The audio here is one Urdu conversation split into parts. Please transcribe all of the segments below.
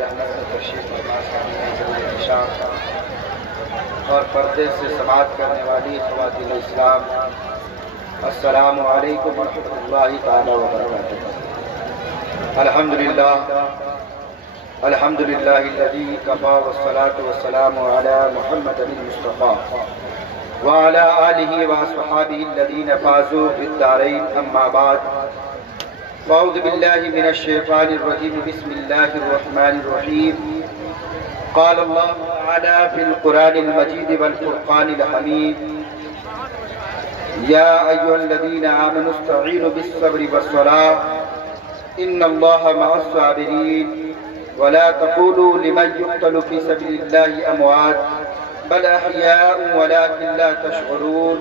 رحمت میں تشریف فرما شام اور پردے سے سماعت کرنے والی خواتین اسلام، السلام علیکم ورحمۃ اللہ تعالی وبرکاتہ۔ الحمد للہ الذی کفا والصلاة والسلام علی محمد المصطفیٰ وعلى آلہ واصحابہ الذین فازوا بالدارین، اما بعد فاعوذ باللہ من الشیطان الرجیم، بسم اللہ الرحمن الرحیم۔ قال اللہ تعالی فی القرآن المجید والفرقان الحمید، یا ایھا الذین آمنوا استعینوا بالصبر والصلاۃ ان اللہ مع الصابرین، ولا تقولوا لمن يقتل في سبيل الله اموات بل احياء ولكن لا تشعرون،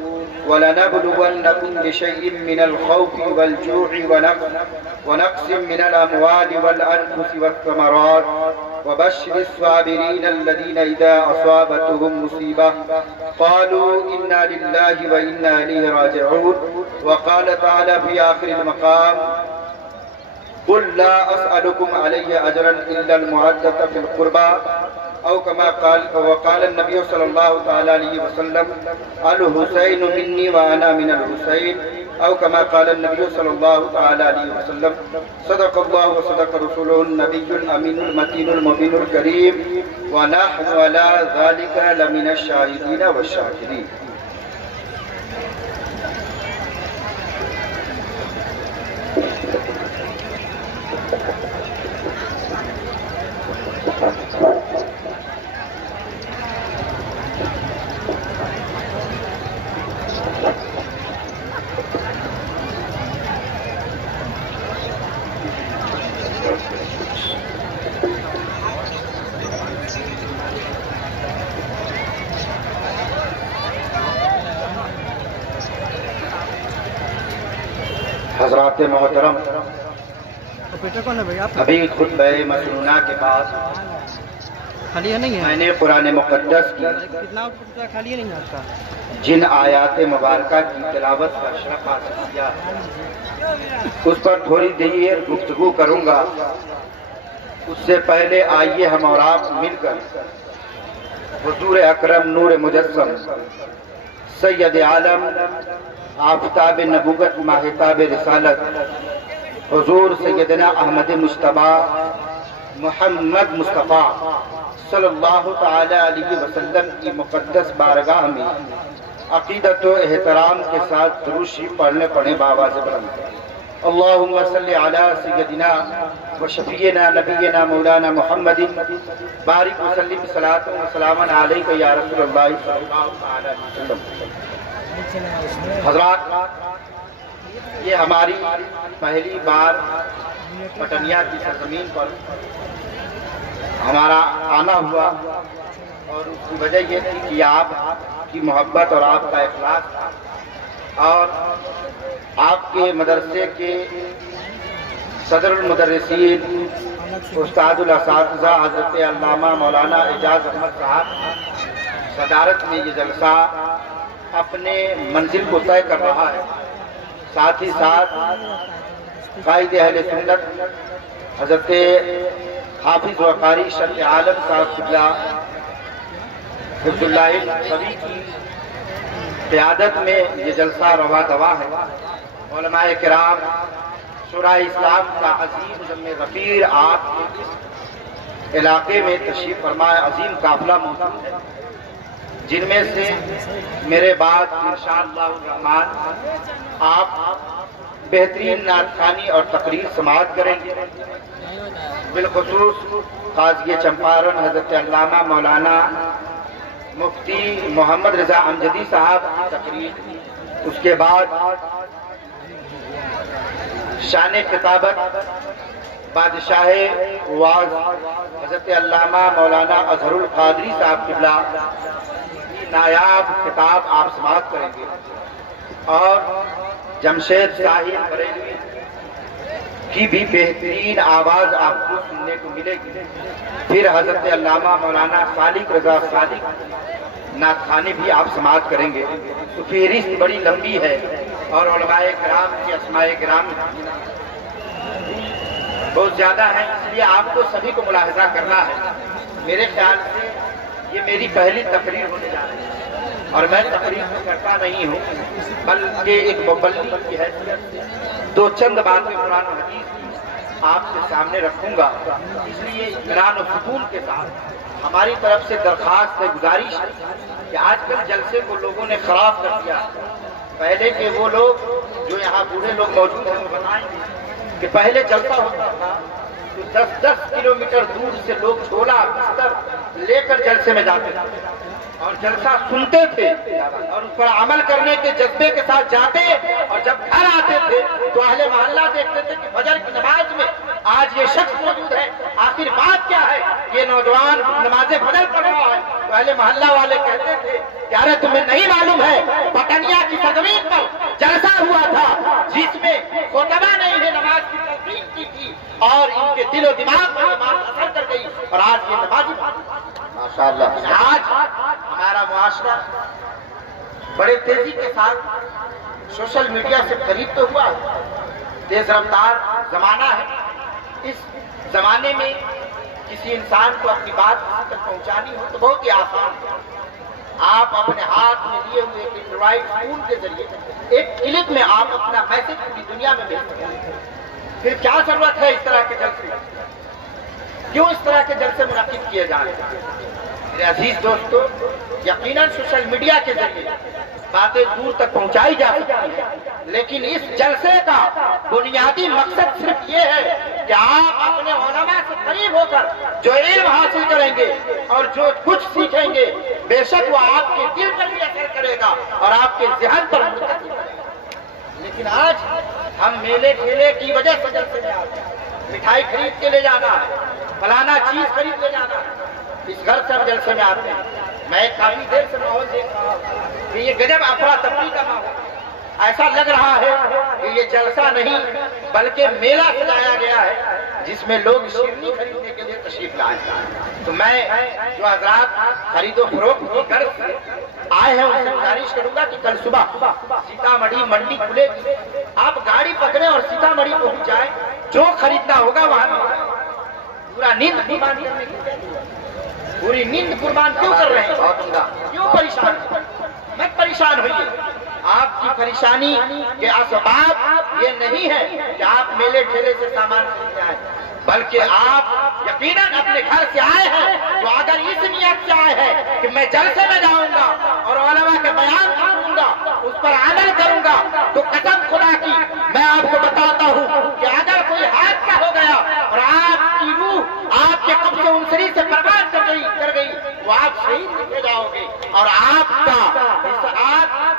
ولنبلونكم بشيء من الخوف والجوع ونقص من الاموال والانفس والثمرات وبشر الصابرين الذين اذا اصابتهم مصيبة قالوا انا لله وانا اليه راجعون، وقال تعالى في اخر المقام قل لا اسألكم عليه اجرا الا المودة في القربى، او كما قال وقال النبي صلى الله تعالى عليه وسلم الحسين مني وانا من الحسين، او كما قال النبي صلى الله تعالى عليه وسلم صدق الله وصدق رسوله النبي الامين المتين المبين الكريم، ونحن على ذلك لمن الشاهدين والشاكرين۔ حضرات محترم، ابھی خطبہ مسنونہ کے بعد میں نے قرآن مقدس کی جن آیات مبارکہ کی تلاوت کا شرف حاصل کیا اس پر تھوڑی دیر گفتگو کروں گا۔ اس سے پہلے آئیے ہم اور آپ مل کر حضور اکرم نور مجسم سید عالم آفتاب نبوت ماہتاب رسالت حضور سیدنا احمد مجتبیٰ محمد مصطفیٰ صلی اللہ تعالی علیہ وسلم کی مقدس بارگاہ میں عقیدت و احترام کے ساتھ درود شریف پڑھنے بآواز بلند۔ اللہم صلی علی سیدنا و شفیعنا نبینا مولانا محمد بارک وسلم صلاۃ و سلام علیک یا رسول اللہ صلی اللہ تعالی علیہ وسلم۔ حضرات، یہ ہماری پہلی بار پٹنیا کی سرزمین پر ہمارا آنا ہوا، اور اس کی وجہ یہ تھی کہ آپ کی محبت اور آپ کا اخلاص تھا، اور آپ کے مدرسے کے صدر المدرسین استاد الاساتذہ حضرت علامہ مولانا اعجاز احمد صاحب صدارت میں یہ جلسہ اپنے منزل کو طے کر رہا ہے۔ ساتھ ہی ساتھ قائد اہل سنت حضرت حافظ و قاری شرع عالم صاحب قبلہ حفظ اللہ القوی کی قیادت میں یہ جلسہ رواں دواں ہے۔ علماء کرام، شورائے اسلام کا عظیم جمع غفیر آپ کے اس علاقے میں تشریف فرما عظیم قافلہ موجود ہے، جن میں سے میرے بعد انشاءاللہ الرحمن آپ بہترین نعت خوانی اور تقریر سماعت کریں گے۔ بالخصوص قاضی چمپارن حضرت علامہ مولانا مفتی محمد رضا امجدی صاحب کی تقریر، اس کے بعد شان خطابت بادشاہ واعظ حضرت علامہ مولانا اظہر القادری صاحب قبلہ نایاب خطاب آپ سماعت کریں گے، اور جمشید ساحل بریلوی کی بھی بہترین آواز آپ کو سننے کو ملے گی۔ پھر حضرت علامہ مولانا صالح رضا صادق نعت خوانی بھی آپ سماعت کریں گے۔ تو فہرست بڑی لمبی ہے، اور علماء کرام کی اسماء کرام بہت زیادہ ہیں۔ لیے آپ کو سبھی کو ملاحظہ کرنا ہے. میرے خیال سے یہ میری پہلی تقریر ہونے جا رہی ہے اور میں تقریر کرتا نہیں ہوں بلکہ ایک مبلغ کی حیثیت سے دو چند باتیں قرآن و حدیث کی آپ کے سامنے رکھوں گا. اس لیے اطمینان و سکون کے ساتھ ہماری طرف سے درخواست ہے، گزارش ہے کہ آج کل جلسے کو لوگوں نے خراب کر دیا. پہلے کے وہ لوگ جو یہاں بوڑھے لوگ موجود ہیں وہ بتائیں گے کہ پہلے جلسہ ہوتا تھا تو 10-10 کلومیٹر دور سے لوگ جھولا بستر لے کر جلسے میں جاتے تھے اور جلسہ سنتے تھے اور اس پر عمل کرنے کے جذبے کے ساتھ جاتے، اور جب گھر آتے تھے تو اہل محلہ دیکھتے تھے کہ فجر کی نماز میں آج یہ شخص موجود ہے، آخر بات کیا ہے، یہ نوجوان نماز فجر پڑھ رہا ہے. تو اہل محلہ والے کہتے تھے کہ ارے تمہیں نہیں معلوم ہے پٹنیا کی سرزمین پر جلسہ ہوا تھا جس میں خطبہ نہیں ہے، نماز کی تلقین کی تھی اور ان کے دل و دماغ پر یہ بات اثر کر گئی اور آج یہ نمازی ماشاءاللہ. آج ہمارا معاشرہ بڑے تیزی کے ساتھ سوشل میڈیا سے قریب تو ہوا، تیز رفتار زمانہ ہے. اس زمانے میں کسی انسان کو اپنی بات کسی تک پہنچانی ہو تو بہت ہی آسان ہے. آپ اپنے ہاتھ میں لیے ہوئے ایک اینڈرائڈ فون کے ذریعے ایک کلک میں آپ اپنا میسج پوری دنیا میں بھیج سکتے ہیں. پھر کیا ضرورت ہے اس طرح کے جلسے؟ کیوں اس طرح کے جلسے منعقد کیے جائیں؟ میرے عزیز دوستو، یقیناً سوشل میڈیا کے ذریعے باتیں دور تک پہنچائی جا سکتی ہیں، لیکن اس جلسے کا بنیادی مقصد صرف یہ ہے کہ آپ اپنے علماء سے قریب ہو کر جو علم حاصل کریں گے اور جو کچھ سیکھیں گے بے شک وہ آپ کے دل پر بھی اثر کرے گا اور آپ کے ذہن پر منتقل کرے گا. لیکن آج ہم میلے ٹھیلے کی وجہ سے جلسے میں آتے ہیں، مٹھائی خرید کے لے جانا ہے، فلانا چیز خرید لے جانا ہے، اس گھر سے ہم جلسے میں آتے ہیں. میں کافی دیر سے ماحول دیکھ رہا ہوں کہ یہ غضب افراتفری کا ماحول، ایسا لگ رہا ہے کہ یہ جلسہ نہیں بلکہ میلہ سجایا گیا ہے جس میں لوگ شیرنی خریدنے کے لیے تشریف لائے. تو میں جو حضرات خرید و فروخت کی غرض سے آئے ہیں ان سے گزارش کروں گا کہ کل صبح سیتامڑھی منڈی کھلے گی، آپ گاڑی پکڑیں اور سیتامڑھی پہنچ جائیں، جو خریدنا ہوگا وہاں پورا نیند قربان کرنے کی. پوری نیند قربان کیوں کر رہے ہیں؟ کیوں پریشان؟ مت پریشان ہوئیے. آپ کی پریشانی کے اسباب یہ نہیں ہے کہ آپ میلے ٹھیلے سے سامان خریدنے آئے، بلکہ آپ یقیناً اپنے گھر سے آئے ہیں تو اگر اس نیت سے آئے ہیں کہ میں جلسے میں جاؤں گا اور علماء کے بیان سنوں گا، اس پر عمل کروں گا، تو قسم خدا کی میں آپ کو بتاتا ہوں کہ اگر کوئی حادثہ ہو گیا اور آپ کی روح آپ کے قبض عنصری سے پرواز کر گئی تو آپ شہید لکھے جاؤ گے اور آپ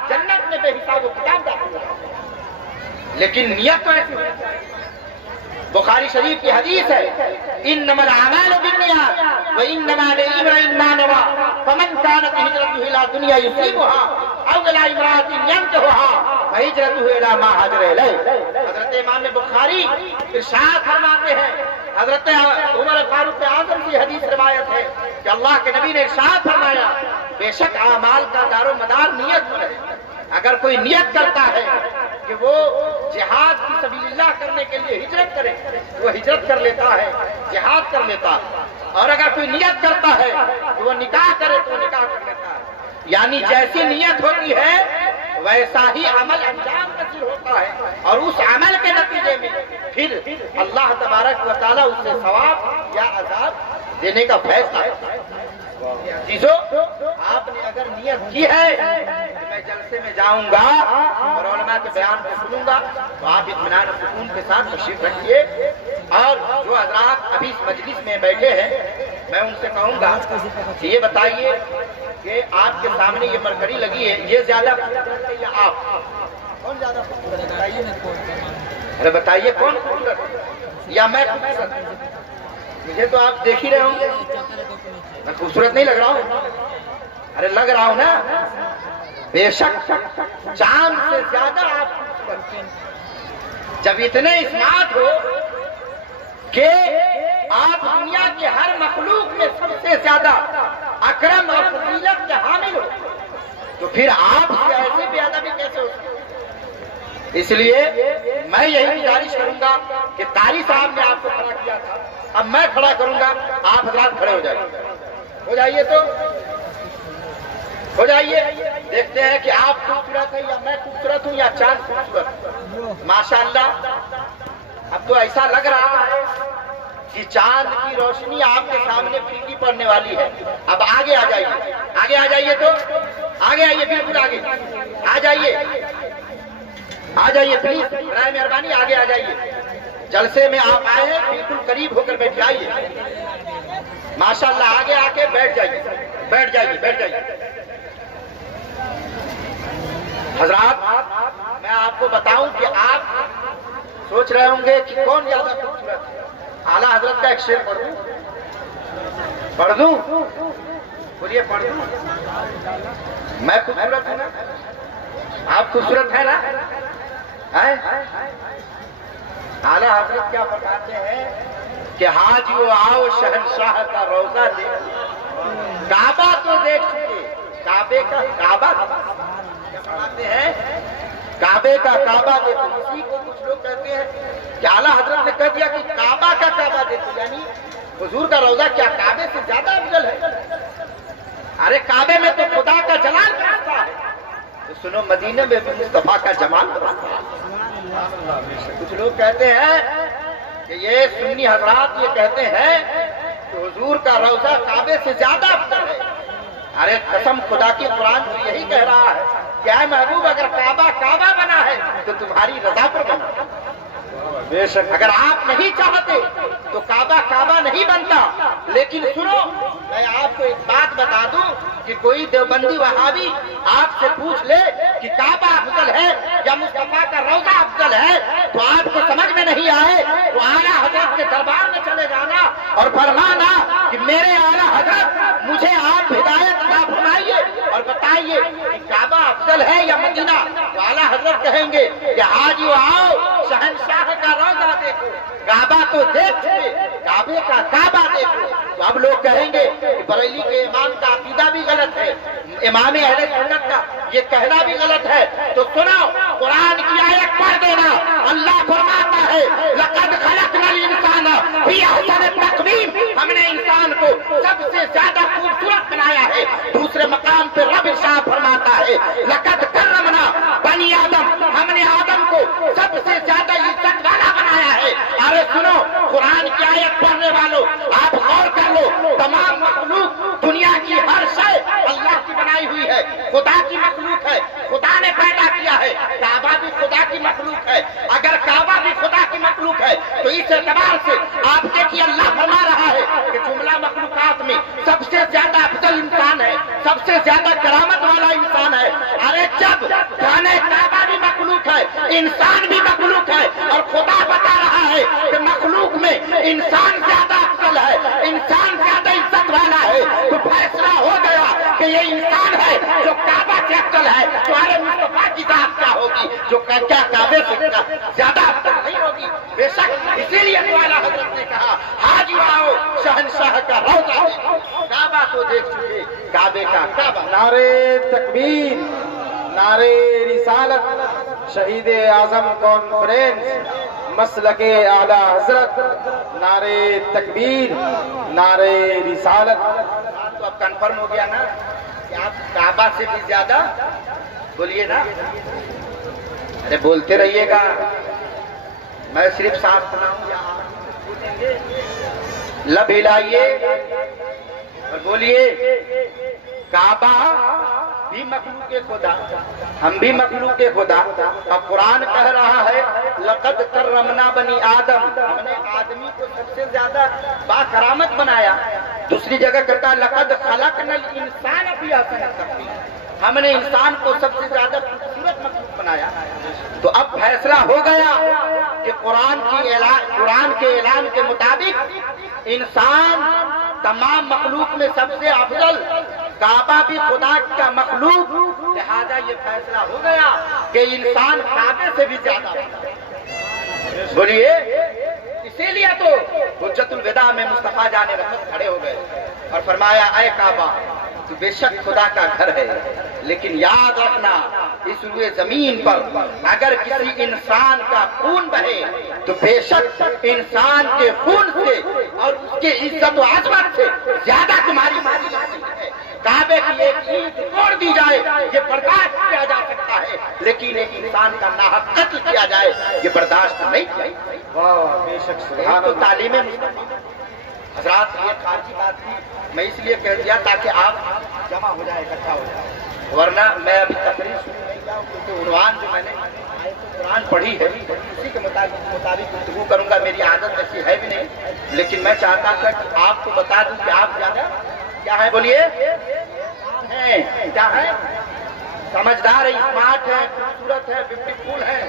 جنت میں بے حساب و کتاب داخل ہو. لیکن نیت تو ایسی ہے. بخاری شریف کی حدیث ہے انما الاعمال بالنیات وانما لامرئ ما نوى فمن كانت هجرته الى دنيا يصيبها او الى امرأة ينكحها فهجرته الى ما هاجر اليه. حضرت امام بخاری ارشاد فرماتے ہیں، حضرت عمر فاروق اعظم کی حدیث روایت ہے کہ اللہ کے نبی نے ارشاد فرمایا بے شک اعمال کا دار و مدار نیت پر ہے. اگر کوئی نیت کرتا ہے کہ وہ جہاد فی سبیل اللہ کرنے کے لیے ہجرت کرے وہ ہجرت کر لیتا ہے، جہاد کر لیتا ہے. اور اگر کوئی نیت کرتا ہے کہ وہ نکاح کرے تو نکاح کر لیتا ہے. یعنی جیسی نیت ہوتی ہے ویسا ہی عمل انجام پذیر ہوتا ہے اور اس عمل کے نتیجے میں پھر اللہ تبارک و تعالیٰ اس سے ثواب یا عذاب دینے کا فیصلہ ہے. چیزوں آپ نے اگر نیت کی ہے کہ میں جلسے میں جاؤں گا اور علماء کے بیان کو سنوں گا تو آپ اطمینان و سکون کے ساتھ تشریف رکھیے. اور جو حضرات ابھی اس مجلس میں بیٹھے ہیں میں ان سے کہوں گا کہ یہ بتائیے کہ آپ کے سامنے یہ مرکری لگی ہے، یہ زیادہ خوبصورت ہے یا آپ؟ کون زیادہ خوبصورت ہے؟ ارے بتائیے کون خوبصورت یا میں خوبصورت؟ مجھے تو آپ دیکھ ہی رہے ہوں گے، میں خوبصورت نہیں لگ رہا ہوں؟ ارے لگ رہا ہوں نا. بے شک چاند سے زیادہ آپ خوبصورت. جب اتنے اسمارٹ ہو کہ آپ دنیا کے ہر مخلوق میں سب سے زیادہ اکرم اور فضیلت کے حامل ہو تو پھر آپ سے ایسے بے ادبی کیسے ہو سکتی؟ اس لیے میں یہی گزارش کروں گا کہ قاری صاحب نے آپ کو کھڑا کیا تھا اب میں کھڑا کروں گا، آپ حضرات کھڑے ہو جائیے، ہو جائیے تو ہو جائیے، دیکھتے ہیں کہ آپ خوبصورت ہیں یا میں خوبصورت ہوں یا چاند خوبصورت۔ ماشاءاللہ اب تو ایسا لگ رہا ہے کہ چاند کی روشنی آپ کے سامنے پھیکی پڑنے والی ہے۔ اب آگے آ جائیے، آگے آ جائیے، تو آگے آئیے، بالکل آگے آ جائیے، آ جائیے پلیز، برائے مہربانی آگے آ جائیے۔ جلسے میں آپ آئے ہیں، بالکل قریب ہو کر بیٹھ جائیے، ماشاءاللہ آگے آ کے بیٹھ جائیے، بیٹھ جائیے، بیٹھ جائیے۔ حضرات میں آپ کو بتاؤں کہ آپ سوچ رہے ہوں گے کہ کون زیادہ خوبصورت ہے۔ اعلیٰ حضرت کا ایک شعر پڑھ دوں بولیے، پڑھ دوں؟ میں خوبصورت ہوں نا، آپ خوبصورت ہیں نا؟ اعلیٰ حضرت کیا فرماتے ہیں کہ حاجی آؤ شہنشاہ کا روضہ دیکھ، کعبہ تو دیکھ چکے، کعبے کا کعبہ فرماتے ہیں، کعبے کا کعبہ دیکھو۔ اسی کو کچھ لوگ کہتے ہیں کہ اعلیٰ حضرت نے کہہ دیا کہ کعبہ کا کعبہ دیکھو، یعنی حضور کا روضہ کیا کعبے سے زیادہ افضل ہے؟ ارے کعبے میں تو خدا کا جلال برستا ہے، تو سنو مدینے میں بھی مصطفیٰ کا جمال برستا ہے۔ کچھ لوگ کہتے ہیں کہ یہ سنی حضرات یہ کہتے ہیں کہ حضور کا روضہ کعبے سے زیادہ افضل ہے۔ ارے قسم خدا کی، قرآن تو یہی کہہ رہا ہے کہ اے محبوب اگر کعبہ کعبہ بنا ہے تو تمہاری رضا پر بنا۔ بے شک اگر آپ نہیں چاہتے تو کعبہ کعبہ نہیں بنتا۔ لیکن سنو میں آپ کو ایک بات بتا دوں کہ کوئی دیوبندی وہابی آپ سے پوچھ لے کہ کعبہ افضل ہے یا مصطفیٰ کا روضہ افضل ہے تو آپ کو سمجھ میں نہیں آئے تو اعلیٰ حضرت کے دربار میں چلے جانا اور فرمانا کہ میرے اعلیٰ حضرت مجھے آپ ہدایت عطا فرمائیے اور بتائیے کہ کعبہ افضل ہے یا مدینہ۔ تو اعلیٰ حضرت کہیں گے کہ حاجی آؤ شہنشاہ کا روضہ دیکھو، کعبہ تو دیکھ چکے، کعبے کا کعبہ دیکھو۔ تو اب لوگ کہیں گے کہ بریلی کے امام کا عقیدہ بھی غلط ہے، امام اہل سنت کا یہ کہنا بھی غلط ہے۔ تو سنو قرآن کی آیت پڑھ دینا، اللہ فرماتا ہے لقد خلقنا الانسان فی احسن تقویم، ہم نے انسان کو سب سے زیادہ خوبصورت بنایا ہے۔ دوسرے مقام پہ رب ارشاد فرماتا ہے لقد کرمنا بنی آدم، ہم نے آدم کو سب سے زیادہ عزت والا بنایا ہے۔ ارے سنو قرآن کی آیت پڑھنے والوں آپ غور کر لو، تمام مخلوق دنیا کی ہر شے اللہ کی بنائی ہوئی ہے، خدا کی مخلوق ہے، خدا نے پیدا کیا ہے۔ کعبہ بھی خدا کی مخلوق ہے، اگر کعبہ بھی خدا کی مخلوق ہے تو اس اعتبار سے آپ دیکھیے اللہ فرما رہا ہے کہ جملہ مخلوقات میں سب سے زیادہ افضل انسان ہے، سب سے زیادہ کرامت والا انسان ہے۔ ارے جب جانے کعبہ بھی مخلوق ہے، انسان بھی مخلوق ہے اور خدا بتا رہا ہے کہ مخلوق میں انسان زیادہ افضل ہے، انسان زیادہ عزت والا ہے، تو فیصلہ ہو گیا کہ یہ انسان ہے جو کعبہ سے افضل ہے، تمہارے مصطفیٰ کی ذات کیا ہوگی جو کیا کعبے سے زیادہ افضل نہیں ہوگی؟ بے شک اسی لیے تو اعلیٰ حضرت نے کہا حاجی آؤ شہنشاہ کا روضہ دیکھو، کعبہ تو دیکھ چکے، کعبے کا کعبہ۔ نعرے تکبیر، نعرے رسالت، شہید اعظم کانفرنس مسلک اعلی حضرت، نعرے تکبیر، نعرے رسالت۔ تو اب کنفرم ہو گیا نا کہ آپ کعبہ سے بھی زیادہ بولیے نا، ارے بولتے رہیے گا، میں صرف ساتھ سناؤں یا آپ بولیں گے؟ لب ہلائیے اور بولیے کعبہ بھی مخلوق خدا، ہم بھی مخلوق خدا۔ اب قرآن کہہ رہا ہے لقد کرمنا بنی آدم، ہم نے آدمی کو سب سے زیادہ باکرامت بنایا۔ دوسری جگہ کہتا ہے لقد خلقنا الانسان فی احسن تقویم، ہم نے انسان کو سب سے زیادہ خوبصورت مخلوق بنایا۔ تو اب فیصلہ ہو گیا کہ قرآن کے اعلان کے مطابق انسان تمام مخلوق میں سب سے افضل، کعبہ بھی خدا کا مخلوق، لہذا یہ فیصلہ ہو گیا کہ انسان کعبے سے بھی زیادہ بولیے۔ اسی لیے تو حجت الوداع میں مصطفیٰ جان رحمت کھڑے ہو گئے اور فرمایا اے کعبہ تو بے شک خدا کا گھر ہے، لیکن یاد رکھنا اس روئے زمین پر اگر کسی انسان کا خون بہے تو بے شک انسان کے خون سے اور اس کے عزت و عظمت سے زیادہ تمہاری فضیلت ہے۔ کعبے کی ایک اینٹ توڑ دی جائے یہ برداشت کیا جا سکتا ہے، لیکن ایک انسان کا ناحق قتل کیا جائے یہ برداشت نہیں کیا۔ بے شک یہ تو تعلیم حضرات، یہ خارجی بات تھی، میں اس لیے کہہ دیا تاکہ آپ جمع ہو جائے، اکٹھا ہو جائے، ورنہ میں ابھی تقریر شروع نہیں کیا ہوں، کیونکہ عنوان جو میں نے قرآن پڑھی ہے اسی کے مطابق گفتگو کروں گا، میری عادت ایسی ہے بھی نہیں، لیکن میں چاہتا تھا کہ آپ کو بتا دوں کہ آپ زیادہ کیا ہے، بولیے کیا ہے، سمجھدار ہے، اسمارٹ ہے، خوبصورت ہے، بیوٹیفل ہے،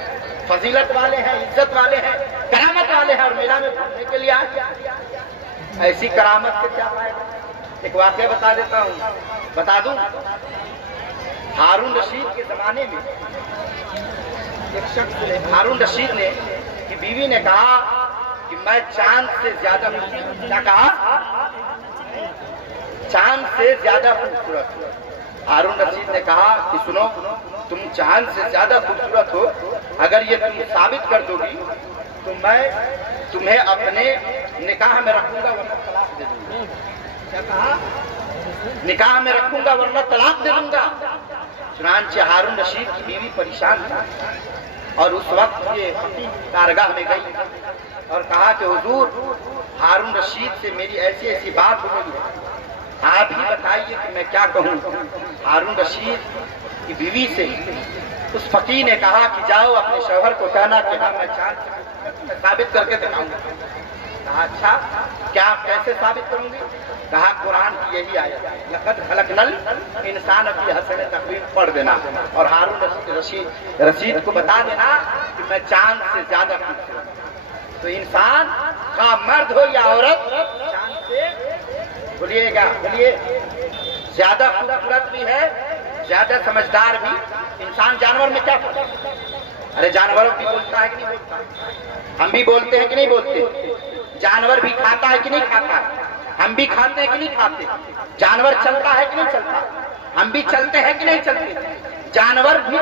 فضیلت والے ہیں، عزت والے ہیں، کرامت والے ہیں، اور میلہ میں گھومنے کے لیے آئے۔ ایسی کرامت سے کیا فائدہ؟ ایک واقعہ بتا دیتا ہوں، بتا دوں، ہارون رشید کے زمانے میں ایک شخص نے، ہارون رشید نے کی بیوی نے کہا کہ میں چاند سے زیادہ خوبصورت، کیا کہا؟ چاند سے زیادہ خوبصورت ہو۔ ہارون رشید نے کہا کہ سنو، تم چاند سے زیادہ خوبصورت ہو، اگر یہ تم ثابت کر دو گی تو میں تمہیں اپنے نکاح میں رکھوں گا ورنہ طلاق دے دوں گا۔ کیا کہا؟ نکاح میں رکھوں گا ورنہ طلاق دے دوں گا۔ چنانچہ ہارون رشید کی بیوی پریشان تھی اور اس وقت یہ فقیہ کارگاہ میں گئی اور کہا کہ حضور، ہارون رشید سے میری ایسی ایسی بات ہو گئی ہے، آپ ہی بتائیے کہ میں کیا کہوں۔ ہارون رشید کی بیوی سے اس فقیہ نے کہا کہ جاؤ اپنے شوہر کو کہنا کہ ہاں میں چاند ثابت کر کے دکھاؤں گا۔ کہا اچھا، کیا کیسے ثابت کروں گی؟ کہا قرآن کی یہی آیت ہے، لقد خلقنا الانسان فی احسن تقویم، پڑھ دینا اور ہارون رشید کو بتا دینا کہ میں چاند سے زیادہ خوبصورت ہوں۔ تو انسان خواہ مرد ہو یا عورت، چاند سے بولیے گا، بولیے، زیادہ خوبصورت بھی ہے، زیادہ سمجھدار بھی۔ انسان جانور میں کیا فرق ہے؟ ارے جانوروں بھی بولتا ہے کہ نہیں بولتا؟ ہم بھی بولتے ہیں کہ نہیں بولتے؟ جانور بھی کھاتا ہے کہ نہیں کھاتا ہے؟ ہم بھی کھاتے ہیں کہ نہیں کھاتے؟ جانور چلتا ہے کہ نہیں چلتا؟ ہم بھی چلتے ہیں کہ نہیں چلتے؟ جانور بھی